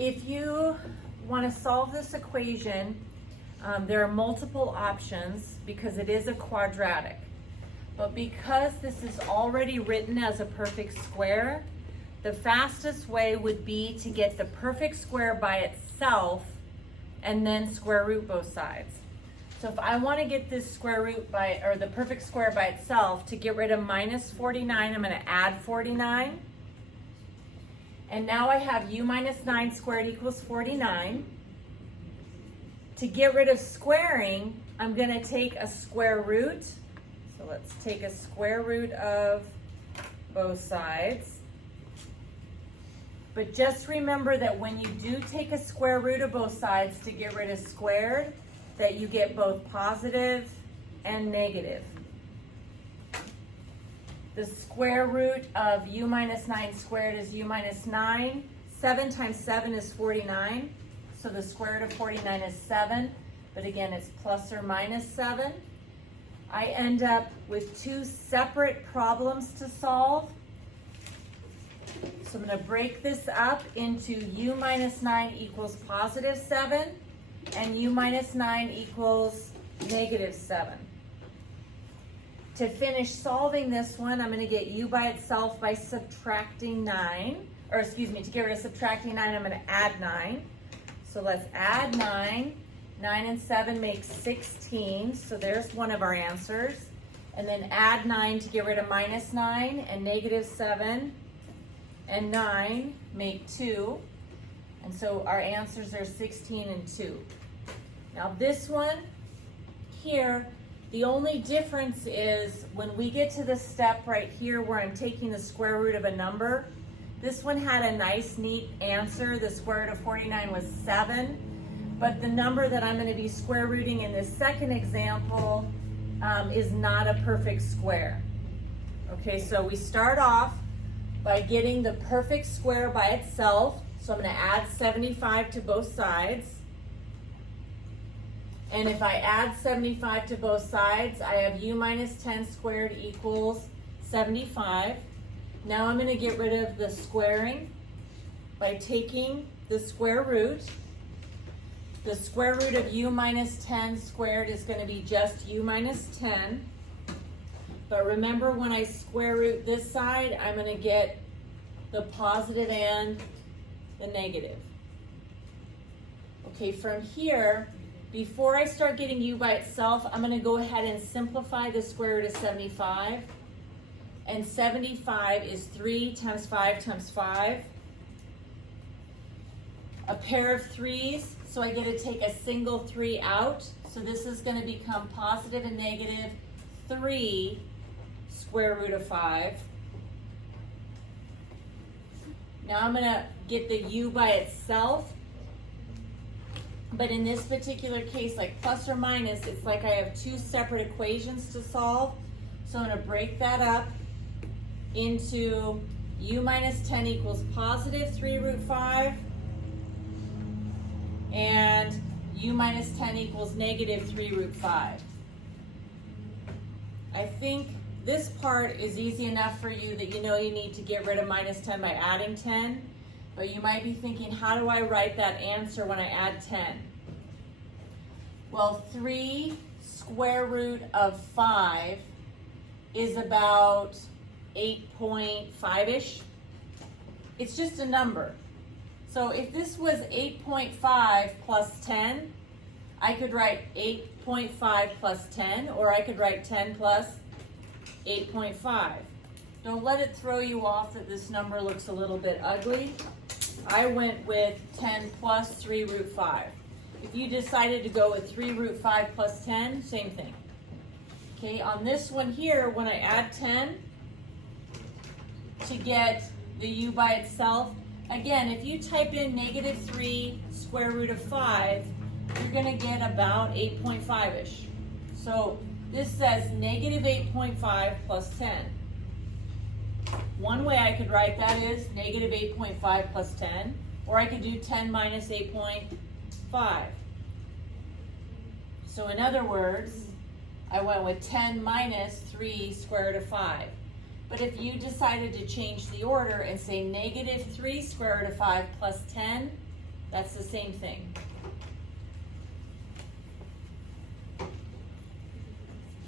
If you want to solve this equation, there are multiple options because it is a quadratic. But because this is already written as a perfect square, the fastest way would be to get the perfect square by itself and then square root both sides. So if I want to get this square root or the perfect square by itself, to get rid of minus 49, I'm going to add 49. And now I have u minus 9 squared equals 49. To get rid of squaring, I'm going to take a square root. So let's take a square root of both sides. But just remember that when you do take a square root of both sides to get rid of squared, that you get both positive and negative. The square root of u minus 9 squared is u minus 9. 7 times 7 is 49. So the square root of 49 is 7. But again, it's plus or minus 7. I end up with two separate problems to solve. So I'm going to break this up into u minus 9 equals positive 7 and u minus 9 equals negative 7. To finish solving this one, I'm going to get u by itself by subtracting 9. Or excuse me, to get rid of subtracting 9, I'm going to add 9. So let's add 9. 9 and 7 makes 16. So there's one of our answers. And then add 9 to get rid of minus 9, and negative 7 and 9 make 2. And so our answers are 16 and 2. Now this one here, the only difference is when we get to the step right here where I'm taking the square root of a number, this one had a nice, neat answer. The square root of 49 was 7. But the number that I'm going to be square rooting in this second example is not a perfect square. Okay, so we start off by getting the perfect square by itself. So I'm going to add 75 to both sides. And if I add 75 to both sides, I have u minus 10 squared equals 75. Now I'm going to get rid of the squaring by taking the square root. The square root of u minus 10 squared is going to be just u minus 10. But remember, when I square root this side, I'm going to get the positive and the negative. Okay, from here, before I start getting u by itself, I'm going to go ahead and simplify the square root of 75. And 75 is 3 times 5 times 5. A pair of 3's, so I get to take a single 3 out. So this is going to become positive and negative 3 square root of 5. Now I'm going to get the u by itself. But in this particular case, like plus or minus, it's like I have two separate equations to solve. So I'm going to break that up into u minus 10 equals positive 3 root 5. And u minus 10 equals negative 3 root 5. I think this part is easy enough for you that you know you need to get rid of minus 10 by adding 10. But you might be thinking, how do I write that answer when I add 10? Well, 3 square root of 5 is about 8.5-ish. It's just a number. So if this was 8.5 plus 10, I could write 8.5 plus 10, or I could write 10 plus 8.5. Don't let it throw you off that this number looks a little bit ugly. I went with 10 plus 3 root 5. If you decided to go with 3 root 5 plus 10, same thing. Okay, on this one here, when I add 10 to get the u by itself, again, if you type in negative 3 square root of 5, you're going to get about 8.5-ish. So this says negative 8.5 plus 10. One way I could write that is negative 8.5 plus 10, or I could do 10 minus 8.5. So in other words, I went with 10 minus 3 square root of 5. But if you decided to change the order and say negative 3 square root of 5 plus 10, That's the same thing.